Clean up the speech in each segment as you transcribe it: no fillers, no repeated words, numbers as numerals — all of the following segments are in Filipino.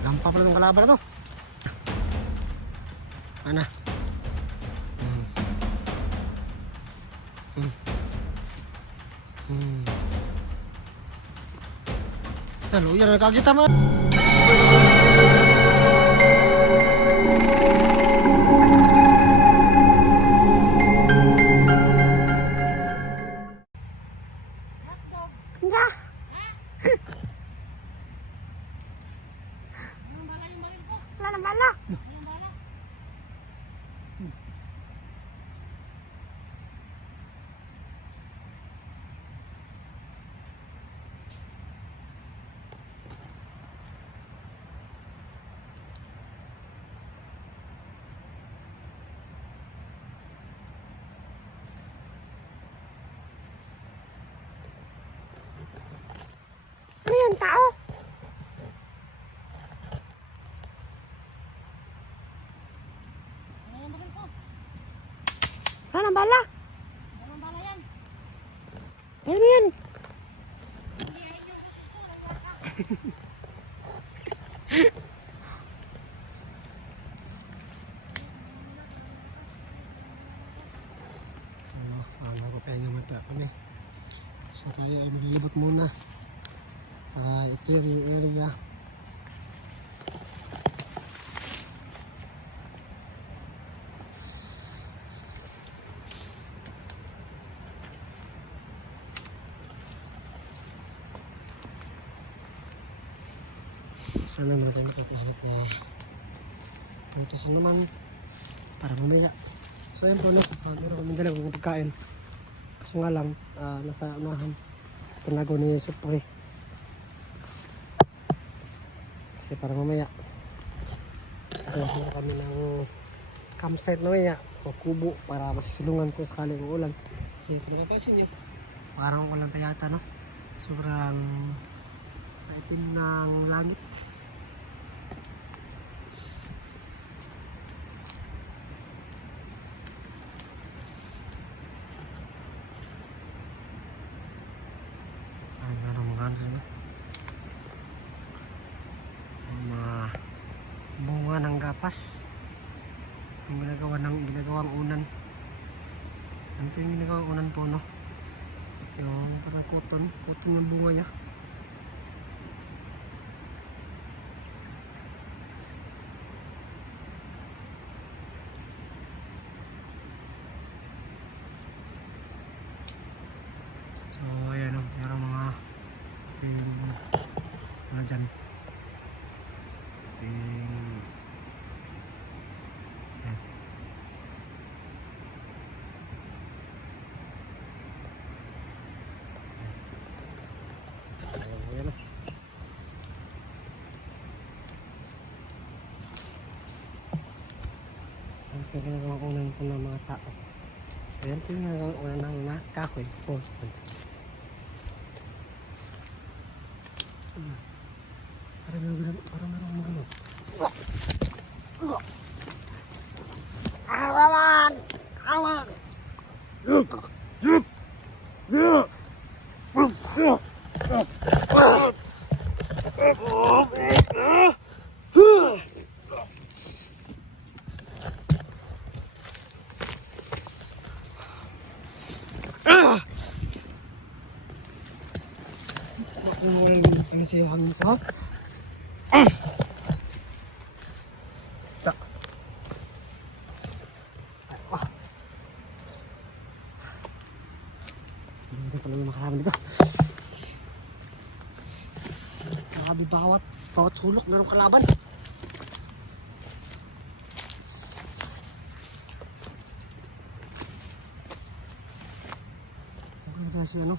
Gampa pala ng kalaban na to. Ano? Halo, yan nakakita mo. Enggak. Wala nang bala. Ano yan, tao? Wala nang bala. Walang bala yan. Ano yan? Papahinga mata kami. So tayo ay maglilibot muna para i-clear yung area. Sana naman tayo makakahanap na puntos naman para mamaya. So ayun po, meron kami dalawang pagkain. Kaso nga lang, nasa unahan panago ni Supre. Kasi para mamaya meron kami ng campsite na maya o kubo para masisilungan ko sakaling uulan. Kasi kung napapansin nyo, parang ulan pa yata, no? Sobrang maitim ng langit. Mga bunga ng gapas yung ginagawang unan. Ano po yung ginagawang unan po, no? Yung parang cotton yung bunga niya. So ayan o, meron mga ano dyan, yan. Ayan o. Ang pinagawang unan po ng mga tao. Ayan po yung pinagawang unan ng kahoy po. Parang meron mga ano. Awan! Awan! Ang siyang sa hindi pala yung makarami dito. Grabe, bawat sulok meron kalaban. Ano kaya si ano?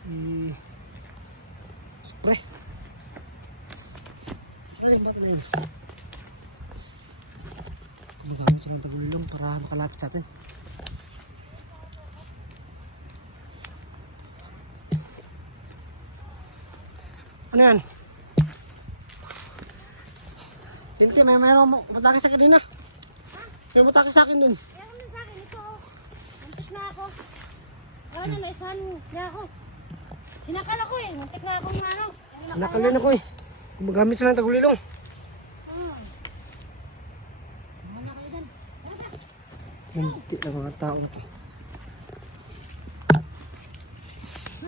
Si Supre. Ay, bakit na yun? Madami silang tagulong para makalapit sa atin. Ano yan? Tinti, mayroon mo. Matake sa akin din, ha? May matake sa akin dun. Meron din sa akin ito. Antos na ako. Ewan na, naisahan niya ako. Sinakal ako eh. Muntik na akong ano. Sinakalin ako eh. Gumagamit sila ng tagulilong. Ano kayo dyan? Hindi na mga tao.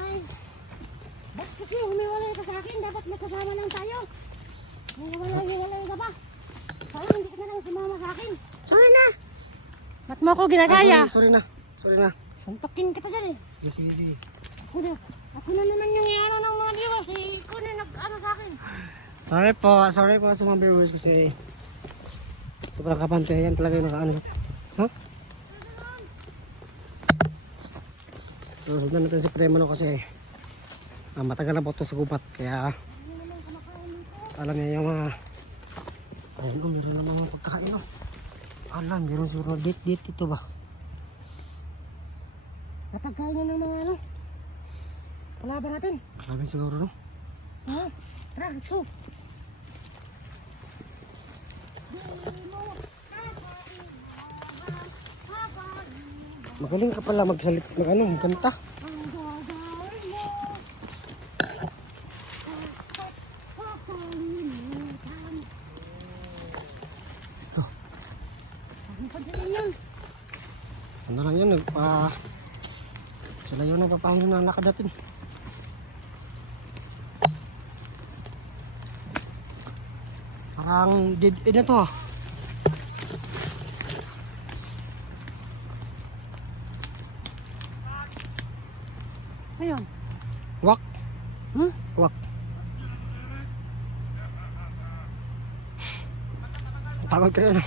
Ay. Ba't kasi humiwalay ka sa akin? Dapat magkasama lang tayo. Humiwalay ka ba? Parang hindi ka na lang sumama sa akin. Sorry na. Ba't mo ako ginagaya? Sorry na. Sorry na. Suntokin kita dyan eh. Sige, sige. Ako na naman yung ano ng mga viewers. Ikaw na nag-ano sa akin. Sorry po sa mga viewers kasi sobrang kapantayan talaga yung nakaano natin. Ha? So, sundan natin si Premano kasi matagal na po ito sa gubat kaya alam niya yung mga ayun o, meron naman mga pagkain o. Alam, meron siguro na date ito ba? Natagkain na ng mga ano. Kalaban natin. Kalaban siguro no? Ha? Tara, let's go. Magaling ka pala magsalit magkanta. Ano lang yan, sila yung nagpapahin na nakadating. Parang dead end na to ah. Ayun. Wak. Wak. Pagod ka na.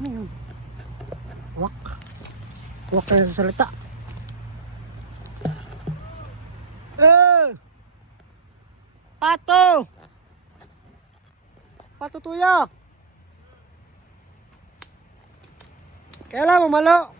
Ayun. Wak. Wak na sa salita. Pato! Pato tuyak! Kailan mo malo?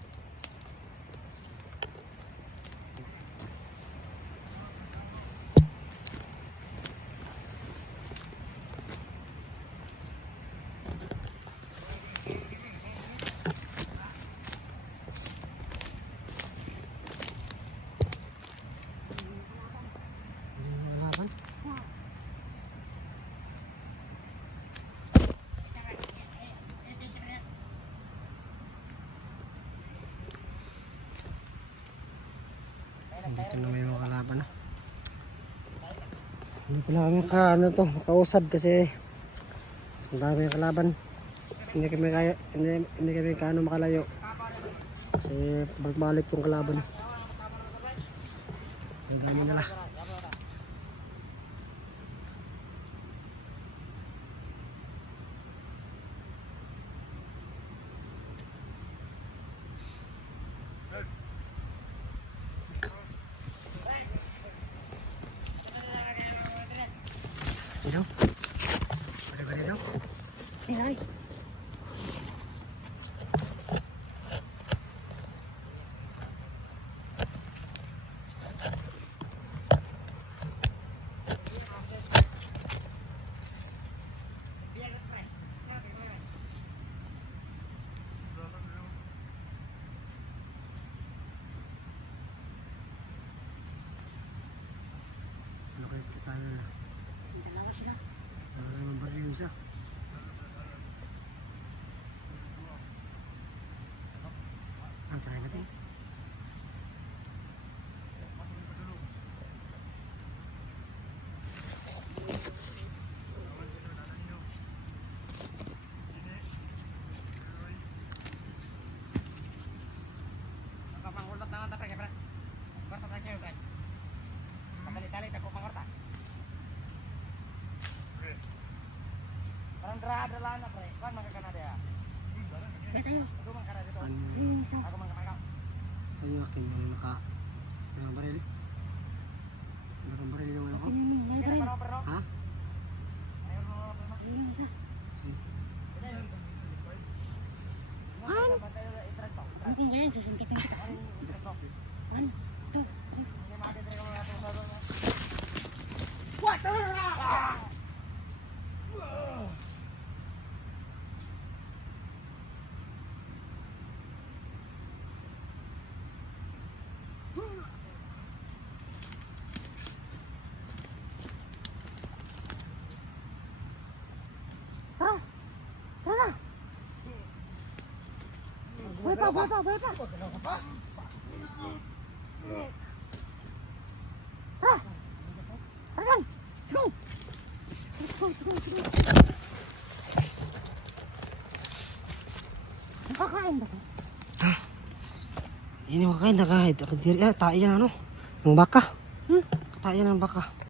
Dito na may mga kalaban na. Hindi pala kami makausad kasi ang dami yung kalaban. Hindi kami kaano makalayo. Kasi balik yung kalaban. Ang dami nila. Dito? Ada ba dito? Ay. Ano kayo tayo na? Dalawa sila. Ang baril isa. Ang try natin. Pangulot na nga pre, korta tayo sa'yo, pre. Pagdalit-dalit ako pangkorta. Parang dra-dra na, pre. Kuan makakana dia. Ako makakana dito. Ako makakana. Saan yung akin? Yung yung baril? Merong baril yung ako? Kaya parang pero. Ha? Ayun mo, pre. Ayun, isa. Sige. Ano? Ano kung ngayon, susuntikin kita. 1, 2, 3. What? Buhay pa, buhay pa, buhay pa. Tara! Tara lang! Go! Nakakain ba ko? Ini makakain na kahit. Tayo yan ano. Ng baka. Tayo ng baka.